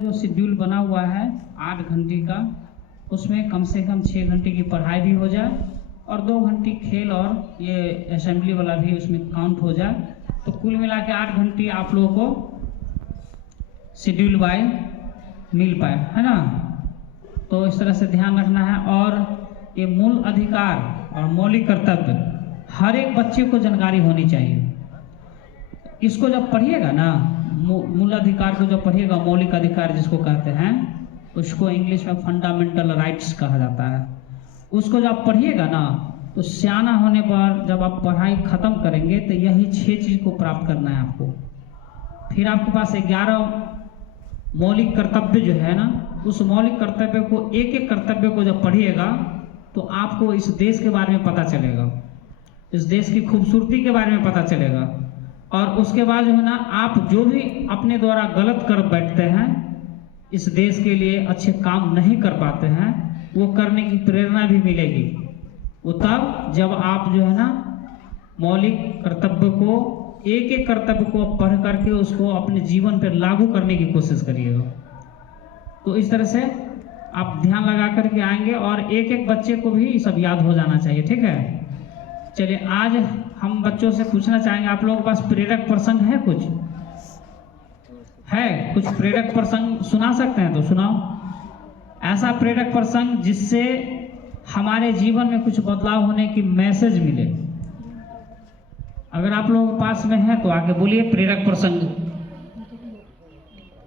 जो शेड्यूल बना हुआ है 8 घंटे का, उसमें कम से कम 6 घंटे की पढ़ाई भी हो जाए और 2 घंटे खेल और ये असेंबली वाला भी उसमें काउंट हो जाए, तो कुल मिला के 8 घंटे आप लोगों को शेड्यूल बाय मिल पाए, है ना। तो इस तरह से ध्यान रखना है। और ये मूल अधिकार और मौलिक कर्तव्य हर एक बच्चे को जानकारी होनी चाहिए। इसको जब पढ़िएगा ना, मूल अधिकार को जब पढ़िएगा, मौलिक अधिकार जिसको कहते हैं, उसको इंग्लिश में फंडामेंटल राइट्स कहा जाता है। उसको जब पढ़िएगा ना, तो सियाना होने पर जब आप पढ़ाई खत्म करेंगे तो यही 6 चीज को प्राप्त करना है आपको। फिर आपके पास 11 मौलिक कर्तव्य जो है ना, उस मौलिक कर्तव्य को एक एक कर्तव्य को जब पढ़िएगा तो आपको इस देश के बारे में पता चलेगा, इस देश की खूबसूरती के बारे में पता चलेगा। और उसके बाद जो है ना, आप जो भी अपने द्वारा गलत कर बैठते हैं, इस देश के लिए अच्छे काम नहीं कर पाते हैं, वो करने की प्रेरणा भी मिलेगी। वो तब जब आप जो है ना मौलिक कर्तव्य को एक एक कर्तव्य को पढ़ करके उसको अपने जीवन पर लागू करने की कोशिश करिएगा। तो इस तरह से आप ध्यान लगा करके आएंगे और एक एक बच्चे को भी सब याद हो जाना चाहिए, ठीक है। चलिए, आज हम बच्चों से पूछना चाहेंगे, आप लोगों के पास प्रेरक प्रसंग है? कुछ है? कुछ प्रेरक प्रसंग सुना सकते हैं तो सुनाओ। ऐसा प्रेरक प्रसंग जिससे हमारे जीवन में कुछ बदलाव होने की मैसेज मिले। अगर आप लोगों के पास में है तो आके बोलिए। प्रेरक प्रसंग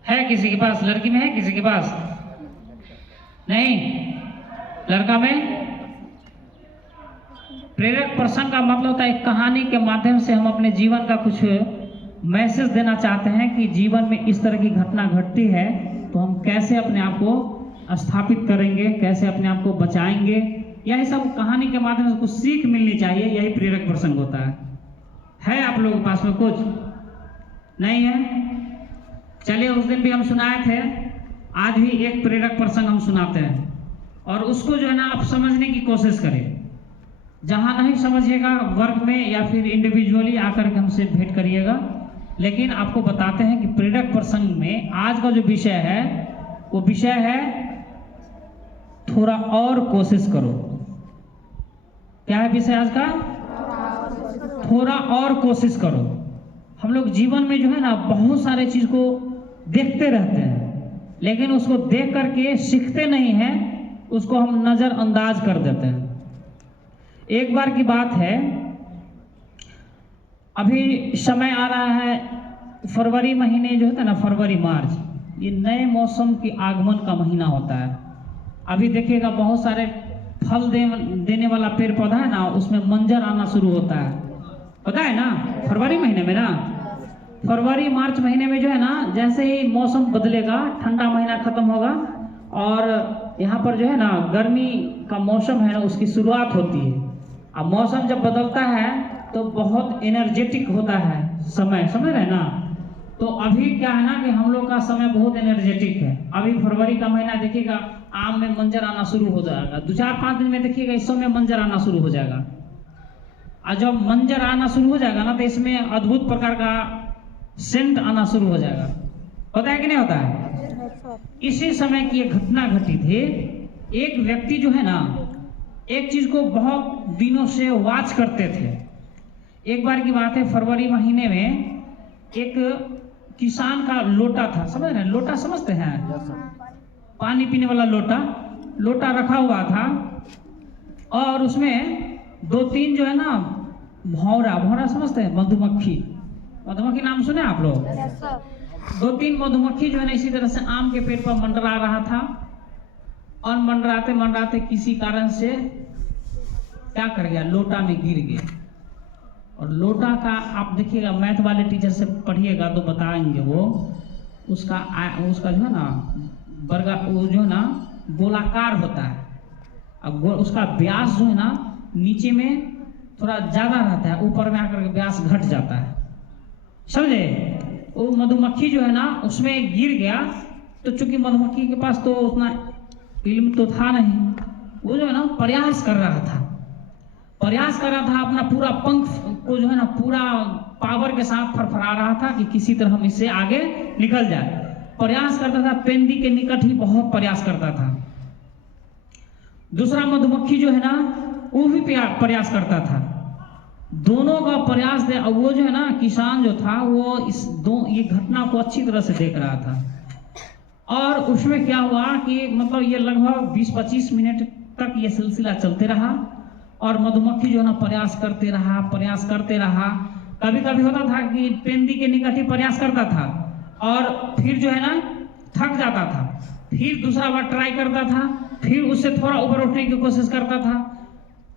है किसी के पास? लड़की में है किसी के पास? नहीं, लड़का में? प्रेरक प्रसंग का मतलब होता है एक कहानी के माध्यम से हम अपने जीवन का कुछ मैसेज देना चाहते हैं कि जीवन में इस तरह की घटना घटती है तो हम कैसे अपने आप को स्थापित करेंगे, कैसे अपने आप को बचाएंगे। यही सब कहानी के माध्यम से कुछ सीख मिलनी चाहिए, यही प्रेरक प्रसंग होता है आप लोगों के पास में? कुछ नहीं है? चलिए, उस दिन भी हम सुनाए थे, आज भी एक प्रेरक प्रसंग हम सुनाते हैं और उसको जो है ना आप समझने की कोशिश करें। जहां नहीं समझिएगा वर्ग में या फिर इंडिविजुअली आकर के हमसे भेंट करिएगा, लेकिन आपको बताते हैं कि प्रेरक प्रसंग में आज का जो विषय है वो विषय है थोड़ा और कोशिश करो। क्या है विषय आज का? थोड़ा और कोशिश करो। हम लोग जीवन में जो है ना बहुत सारे चीज को देखते रहते हैं, लेकिन उसको देख करके सीखते नहीं हैं, उसको हम नजरअंदाज कर देते हैं। एक बार की बात है, अभी समय आ रहा है फरवरी महीने जो होता है ना, फरवरी मार्च, ये नए मौसम की आगमन का महीना होता है। अभी देखिएगा बहुत सारे फल देने वाला पेड़ पौधा है ना, उसमें मंजर आना शुरू होता है, पता है ना। फरवरी महीने में ना, फरवरी मार्च महीने में जो है ना, जैसे ही मौसम बदलेगा, ठंडा महीना खत्म होगा और यहाँ पर जो है ना गर्मी का मौसम है ना, उसकी शुरुआत होती है। अब मौसम जब बदलता है तो बहुत एनर्जेटिक होता है समय, समझ रहे ना। तो अभी क्या है ना कि हम लोग का समय बहुत एनर्जेटिक है। अभी फरवरी का महीना देखिएगा, आम में मंजर आना शुरू हो जाएगा। 2-4-5 दिन में देखिएगा इस समय मंजर आना शुरू हो जाएगा। और जब मंजर आना शुरू हो जाएगा ना, तो इसमें अद्भुत प्रकार का सेंट आना शुरू हो जाएगा। होता है कि नहीं होता है? इसी समय की एक घटना घटी थी। एक व्यक्ति जो है ना, एक चीज को बहुत दिनों से वॉच करते थे। एक बार की बात है, फरवरी महीने में एक किसान का लोटा था, समझ रहे हैं? लोटा समझते हैं? पानी पीने वाला लोटा रखा हुआ था और उसमें 2-3 जो है ना भौरा समझते हैं? मधुमक्खी नाम सुने आप लोग? 2-3 मधुमक्खी जो है ना इसी तरह से आम के पेड़ पर मंडरा रहा था और मंडराते किसी कारण से क्या कर गया, लोटा में गिर गया। और लोटा का आप देखिएगा, मैथ वाले टीचर से पढ़िएगा तो बताएंगे वो, उसका जो है ना वो जो है ना गोलाकार होता है। अब उसका व्यास जो है ना नीचे में थोड़ा ज्यादा रहता है, ऊपर में आकर के व्यास घट जाता है, समझे। वो मधुमक्खी जो है ना उसमें गिर गया, तो चूंकि मधुमक्खी के पास तो उतना इल्म तो था नहीं, वो जो है ना प्रयास कर रहा था अपना पूरा पंख को जो है ना पूरा पावर के साथ फरफरा रहा था कि किसी तरह हम इससे आगे निकल जाए। प्रयास करता था, पेंदी के निकट ही बहुत प्रयास करता था। दूसरा मधुमक्खी जो है ना, वो भी प्रयास करता था। दोनों का प्रयास दे, अब वो जो है ना किसान जो था वो ये घटना को अच्छी तरह से देख रहा था। और उसमें क्या हुआ कि मतलब ये लगभग 20-25 मिनट तक ये सिलसिला चलते रहा और मधुमक्खी जो है ना प्रयास करते रहा। कभी कभी होता था कि पेंदी के निकट ही प्रयास करता था और फिर जो है ना थक जाता था, फिर दूसरा बार ट्राई करता था, फिर उससे थोड़ा ऊपर उठने की कोशिश करता था,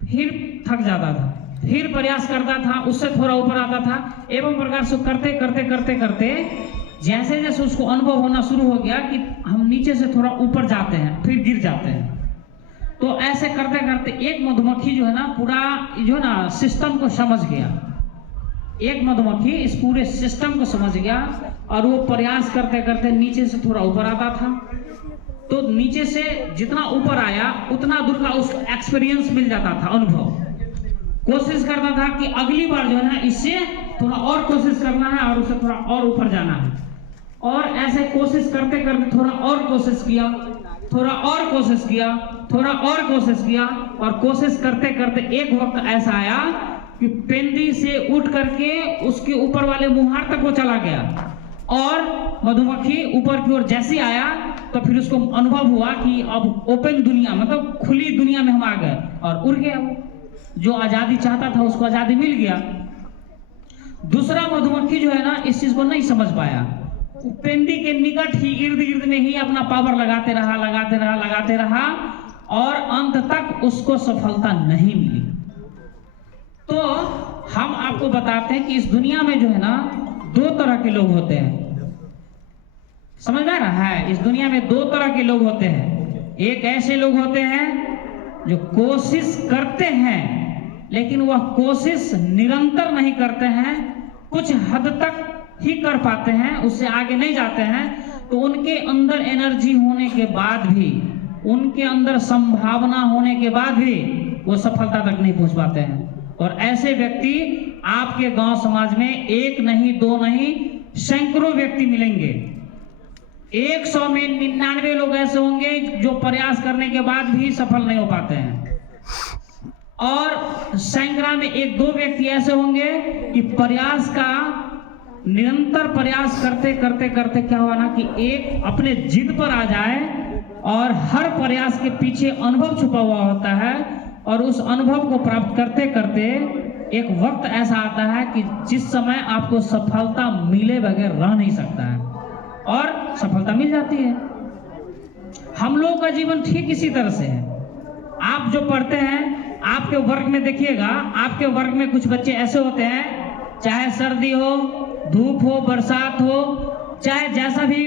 फिर थक जाता था, फिर प्रयास करता था, उससे थोड़ा ऊपर आता था। एवं प्रकार से करते जैसे जैसे उसको अनुभव होना शुरू हो गया कि हम नीचे से थोड़ा ऊपर जाते हैं, फिर गिर जाते हैं। तो ऐसे करते करते एक मधुमक्खी जो है ना पूरा जो है ना सिस्टम को समझ गया। एक मधुमक्खी इस पूरे सिस्टम को समझ गया और वो प्रयास करते करते नीचे से थोड़ा ऊपर आता था। तो नीचे से जितना ऊपर आया उतना दूर का उसको एक्सपीरियंस मिल जाता था, अनुभव। कोशिश करता था कि अगली बार जो है ना इससे थोड़ा और कोशिश करना है और उसे थोड़ा और ऊपर जाना है। और ऐसे कोशिश करते करते थोड़ा और कोशिश किया, थोड़ा और कोशिश किया, थोड़ा और कोशिश किया और कोशिश करते करते एक वक्त ऐसा आया कि पेंदी से उठ करके उसके ऊपर वाले मुहार तक वो चला गया और मधुमक्खी ऊपर की ओर जैसे आया तो फिर उसको अनुभव हुआ कि अब ओपन दुनिया, मतलब खुली दुनिया में हम आ गए और उड़ गया। वो जो आजादी चाहता था उसको आजादी मिल गया। दूसरा मधुमक्खी जो है ना इस चीज को नहीं समझ पाया, पेंदी के निकट ही इर्द गिर्द में ही अपना पावर लगाते रहा और अंत तक उसको सफलता नहीं मिली। तो हम आपको बताते हैं कि इस दुनिया में जो है ना दो तरह के लोग होते हैं। समझ में आ रहा है? इस दुनिया में दो तरह के लोग होते हैं। एक ऐसे लोग होते हैं जो कोशिश करते हैं लेकिन वह कोशिश निरंतर नहीं करते हैं, कुछ हद तक ही कर पाते हैं, उससे आगे नहीं जाते हैं। तो उनके अंदर एनर्जी होने के बाद भी, उनके अंदर संभावना होने के बाद भी वो सफलता तक नहीं पहुंच पाते हैं। और ऐसे व्यक्ति आपके गांव समाज में एक नहीं, दो नहीं, सैकड़ों व्यक्ति मिलेंगे। 100 में 99 लोग ऐसे होंगे जो प्रयास करने के बाद भी सफल नहीं हो पाते हैं और सैकड़ा में 1-2 व्यक्ति ऐसे होंगे कि प्रयास का निरंतर प्रयास करते क्या हुआ ना कि एक अपने जिद पर आ जाए और हर प्रयास के पीछे अनुभव छुपा हुआ होता है और उस अनुभव को प्राप्त करते करते एक वक्त ऐसा आता है कि जिस समय आपको सफलता मिले बगैर रह नहीं सकता है और सफलता मिल जाती है। हम लोगों का जीवन ठीक इसी तरह से है। आप जो पढ़ते हैं, आपके वर्ग में देखिएगा, आपके वर्ग में कुछ बच्चे ऐसे होते हैं, चाहे सर्दी हो, धूप हो, बरसात हो, चाहे जैसा भी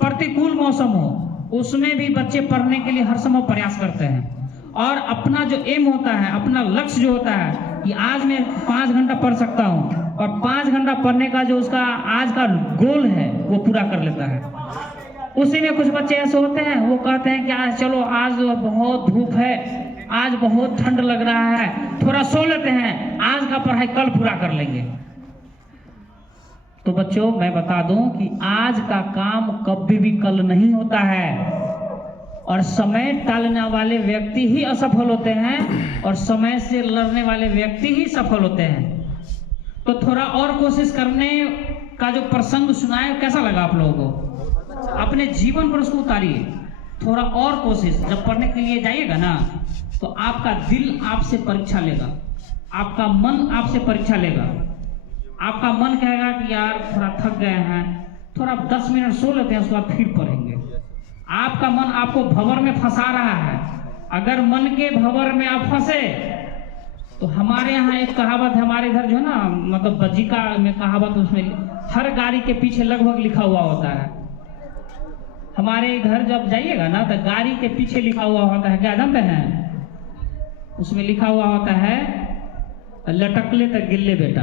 प्रतिकूल मौसम हो, उसमें भी बच्चे पढ़ने के लिए हर समय प्रयास करते हैं और अपना जो एम होता है, अपना लक्ष्य जो होता है कि आज मैं 5 घंटा पढ़ सकता हूँ और 5 घंटा पढ़ने का जो उसका आज का गोल है वो पूरा कर लेता है। उसी में कुछ बच्चे ऐसे होते हैं, वो कहते हैं कि आज चलो, आज बहुत धूप है, आज बहुत ठंड लग रहा है, थोड़ा सो लेते हैं, आज का पढ़ाई कल पूरा कर लेंगे। तो बच्चों मैं बता दूं कि आज का काम कभी भी कल नहीं होता है और समय टालने वाले व्यक्ति ही असफल होते हैं और समय से लड़ने वाले व्यक्ति ही सफल होते हैं। तो थोड़ा और कोशिश करने का जो प्रसंग सुनाए कैसा लगा आप लोगों को? अपने जीवन पर उसको उतारिए। थोड़ा और कोशिश, जब पढ़ने के लिए जाइएगा ना तो आपका दिल आपसे परीक्षा लेगा, आपका मन आपसे परीक्षा लेगा। आपका मन कहेगा कि यार थोड़ा थक गए हैं, थोड़ा 10 मिनट सो लेते हैं, उसके बाद फिर पढ़ेंगे। आपका मन आपको भंवर में फंसा रहा है। अगर मन के भंवर में आप फंसे तो हमारे यहाँ एक कहावत है, हमारे इधर जो है ना, मतलब बजीका में कहावत, उसमें हर गाड़ी के पीछे लगभग लिखा हुआ होता है। हमारे इधर जब जाइएगा ना तो गाड़ी के पीछे लिखा हुआ होता है, क्या जानते हैं? उसमें लिखा हुआ होता है लटकले तक गिल्ले बेटा।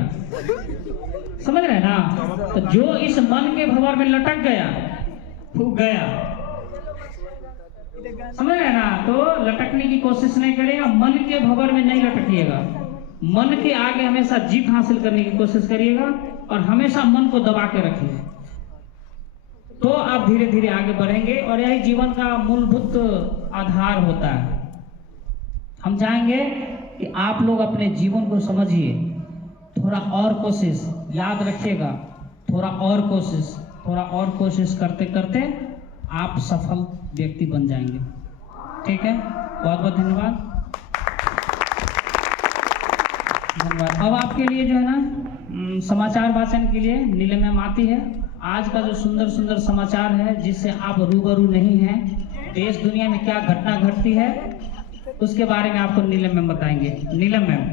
समझ रहे हैं ना? तो जो इस मन के भंवर में लटक गया वो गया। समझ रहे हैं ना? तो लटकने की कोशिश नहीं करिएगा, मन के भंवर में नहीं लटकिएगा। मन के आगे हमेशा जीत हासिल करने की कोशिश करिएगा और हमेशा मन को दबा के रखिएगा। तो आप धीरे धीरे आगे बढ़ेंगे, और यही जीवन का मूलभूत आधार होता है। हम चाहेंगे कि आप लोग अपने जीवन को समझिए, थोड़ा और कोशिश, याद रखिएगा, थोड़ा और कोशिश करते करते आप सफल व्यक्ति बन जाएंगे। ठीक है, बहुत बहुत धन्यवाद। अब आपके लिए जो है ना समाचार वाचन के लिए नीलम मैम आती है। आज का जो सुंदर सुंदर समाचार है जिससे आप रूबरू नहीं हैं, देश दुनिया में क्या घटना घटती है उसके बारे में आपको नीलम मैम बताएंगे। नीलम मैम।